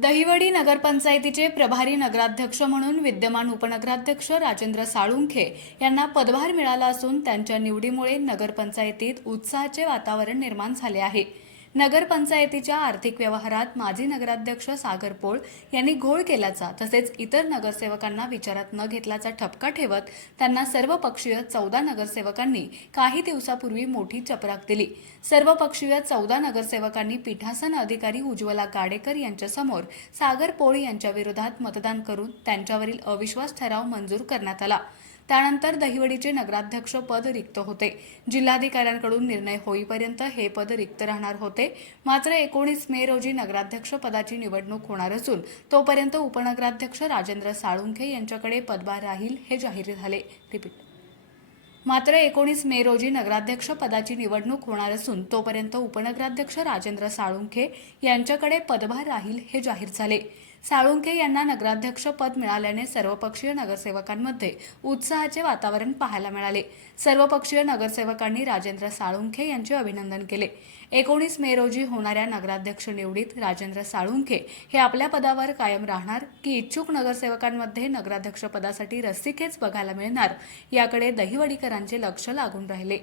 दहिवडी नगरपंचायतीचे प्रभारी नगराध्यक्ष म्हणून विद्यमान उपनगराध्यक्ष राजेंद्र साळुंखे यांना पदभार मिळाला असून त्यांच्या निवडीमुळे नगरपंचायतीत उत्साहाचे वातावरण निर्माण झाले आहे. नगरपंचायतीच्या आर्थिक व्यवहारात माजी नगराध्यक्ष सागर पोळ यांनी घोळ केल्याचा तसेच इतर नगरसेवकांना विचारात न घेतल्याचा ठपका ठेवत त्यांना सर्वपक्षीय चौदा नगरसेवकांनी काही दिवसापूर्वी मोठी चपराक दिली. सर्वपक्षीय चौदा नगरसेवकांनी पीठासन अधिकारी उज्ज्वला गाडेकर यांच्यासमोर सागर पोळ यांच्याविरोधात मतदान करून त्यांच्यावरील अविश्वास ठराव मंजूर करण्यात आला. त्यानंतर दहिवडीचे नगराध्यक्ष पद रिक्त होते. जिल्हाधिकाऱ्यांकडून निर्णय होईपर्यंत हे पद रिक्त राहणार होते. मात्र एकोणीस मे रोजी नगराध्यक्ष पदाची निवडणूक होणार असून तोपर्यंत उपनगराध्यक्ष राजेंद्र साळुंखे यांच्याकडे पदभार राहील हे जाहीर झाले. रिपीट. मात्र एकोणीस मे रोजी नगराध्यक्ष पदाची निवडणूक होणार असून तोपर्यंत उपनगराध्यक्ष राजेंद्र साळुंखे यांच्याकडे पदभार राहील हे जाहीर झाले. साळुंखे यांना नगराध्यक्ष पद मिळाल्याने सर्वपक्षीय नगरसेवकांमध्ये उत्साहाचे वातावरण पाहायला मिळाले. सर्वपक्षीय नगरसेवकांनी राजेंद्र साळुंखे यांचे अभिनंदन केले. एकोणीस मे रोजी होणाऱ्या नगराध्यक्ष निवडीत राजेंद्र साळुंखे हे आपल्या पदावर कायम राहणार की इच्छुक नगरसेवकांमध्ये नगराध्यक्ष पदासाठी रस्सीखेच बघायला मिळणार याकडे दहिवडीकरांचे लक्ष लागून राहिले.